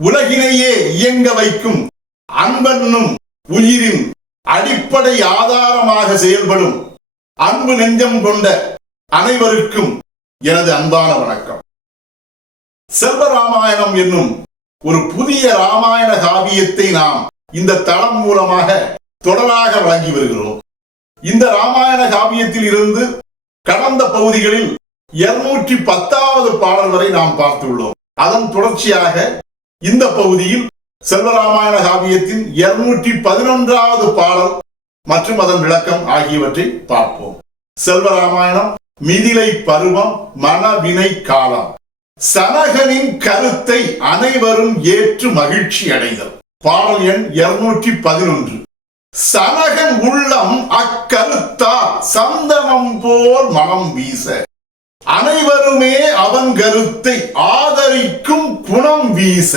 உலகினையே இயங்க வைக்கும் அன்பென்னும் உயிரின் அடிப்படை ஆதாரமாக செயல்படும் அன்பு நெஞ்சம் கொண்ட அனைவருக்கும் எனது அன்பான வணக்கம். செல்வராமாயணம் என்னும் ஒரு புதிய ராமாயண காவியத்தை நாம் இந்த தளம் மூலமாக தொடராக வழங்கி வருகிறோம். இந்த ராமாயண காவியத்தில் இருந்து கடந்த பகுதிகளில் இருநூற்றி பத்தாவது பாடல் வரை நாம் பார்த்துள்ளோம். அதன் தொடர்ச்சியாக இந்த பகுதியில் செல்வராமாயண காவியத்தின் இருநூற்றி பதினொன்றாவது பாடல் மற்றும் அதன் விளக்கம் ஆகியவற்றை பார்ப்போம். செல்வராமாயணம் மிதிலை பருவம் மனவினை காலம். சனகனின் கருத்தை அனைவரும் ஏற்று மகிழ்ச்சி அடைதல். பாடல் எண் இருநூற்றி பதினொன்று. சனகன் உள்ளம் அக்கருத்தார் சந்தனம் போல் மனம் வீச. அனைவருமே அவன் கருத்தை ஆதரிக்கும் வீச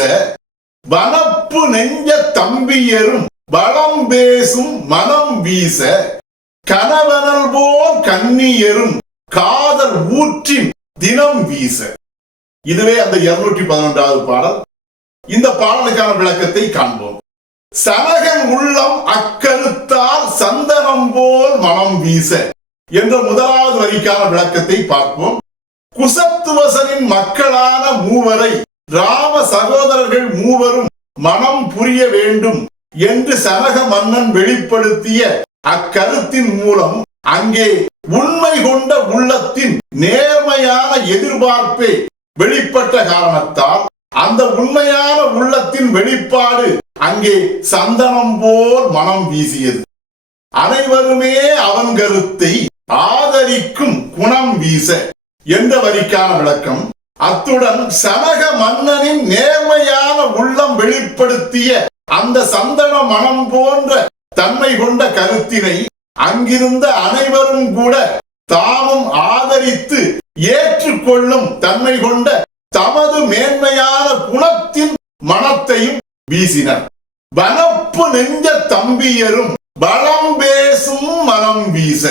வனப்பு நெஞ்ச தம்பியரும் வளம் பேசும் மனம் வீச கணவனல் போல் கண்ணியரும் காதல் ஊற்றின் தினம் வீச. இதுவே அந்த இருநூற்றி பதினொன்றாவது பாடல். இந்த பாடலுக்கான விளக்கத்தை காண்போம். சனகன் உள்ளம் அக்கருத்தால் சந்தனம் போல் மனம் வீச என்ற முதலாவது வரிக்கான விளக்கத்தை பார்ப்போம். குசத்துவசனின் மக்களான மூவரை ராம சகோதரர்கள் மூவரும் மனம் புரிய வேண்டும் என்று சனக மன்னன் வெளிப்படுத்திய அக்கருத்தின் மூலம் அங்கே உண்மை கொண்ட உள்ளத்தின் நேர்மையான எதிர்பார்ப்பே வெளிப்பட்ட காரணத்தால் அந்த உண்மையான உள்ளத்தின் வெளிப்பாடு அங்கே சந்தனம் போல் மனம் வீசியது. அனைவருமே அவன் கருத்தை ஆதரிக்கும் குணம் வீச என்ற வரிக்கான விளக்கம் அத்துடன் சனக மன்னனின் நேர்மையான உள்ளம் வெளிப்படுத்திய அந்த சந்தன மனம் போன்ற தன்மை கொண்ட கருத்தினை அங்கிருந்த அனைவரும் கூட தாமும் ஆதரித்து ஏற்றுக்கொள்ளும் தன்மை கொண்ட தமது மேன்மையான குணத்தின் மனத்தையும் வீசினர். வனப்பு நெஞ்ச தம்பியரும் பலம் பேசும் மனம் வீச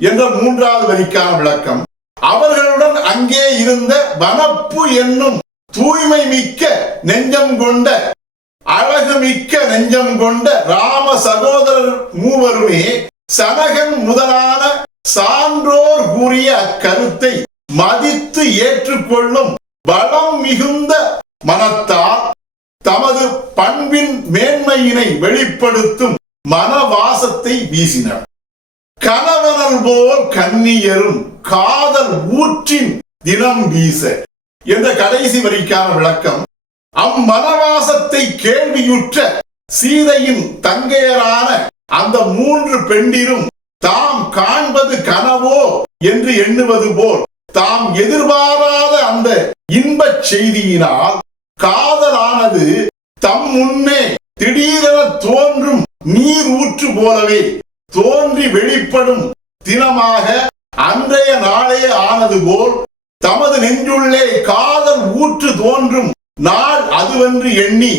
என்ற மூன்றாவது வரிக்கான விளக்கம். அவர்களுடன் அங்கே இருந்த வனப்பு என்னும் தூய்மை மிக்க நெஞ்சம் கொண்ட அழகு மிக்க நெஞ்சம் கொண்ட ராம சகோதரர் மூவருமே சனகன் முதலான சான்றோர் கூறிய அக்கருத்தை மதித்து ஏற்றுக்கொள்ளும் பலம் மிகுந்த மனத்தால் தமது பண்பின் மேன்மையினை வெளிப்படுத்தும் மனவாசத்தை வீசினர். கணவனல் போல் கன்னியரும் காதல் ஊற்றின் தினம் வீச. என்ற கடைசி வரிக்கான விளக்கம் அம்மனவாசத்தை கேள்வியுற்ற சீதையின் தங்கையரான அந்த மூன்று பெண்டிரும் தாம் காண்பது கனவோ என்று எண்ணுவது போல் தாம் எதிர்பாராத அந்த இன்பச் செய்தியினால் காதலானது தம் முன்னே திடீரென தோன்றும் நீர் ஊற்று போலவே தோன்றி வெளிப்படும் தினமாக அன்றைய நாளே ஆனது போல் தமது நெஞ்சுள்ளே காதல் ஊற்று தோன்றும் நாள் அதுவென்று எண்ணி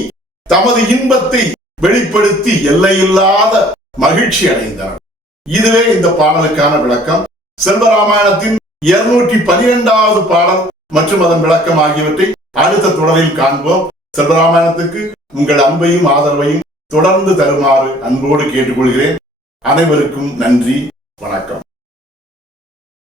தமது இன்பத்தை வெளிப்படுத்தி எல்லையில்லாத மகிழ்ச்சி அடைந்தார் இதுவே இந்த பாடலுக்கான விளக்கம். செல்வராமாயணத்தின் இருநூற்றி பனிரெண்டாவது பாடல் மற்றும் அதன் விளக்கம் ஆகியவற்றை அடுத்த தொடரில் காண்போம். செல்வராமாயணத்துக்கு உங்கள் அன்பையும் ஆதரவையும் தொடர்ந்து தருமாறு அன்போடு கேட்டுக்கொள்கிறேன். அனைவருக்கும் நன்றி. வணக்கம்.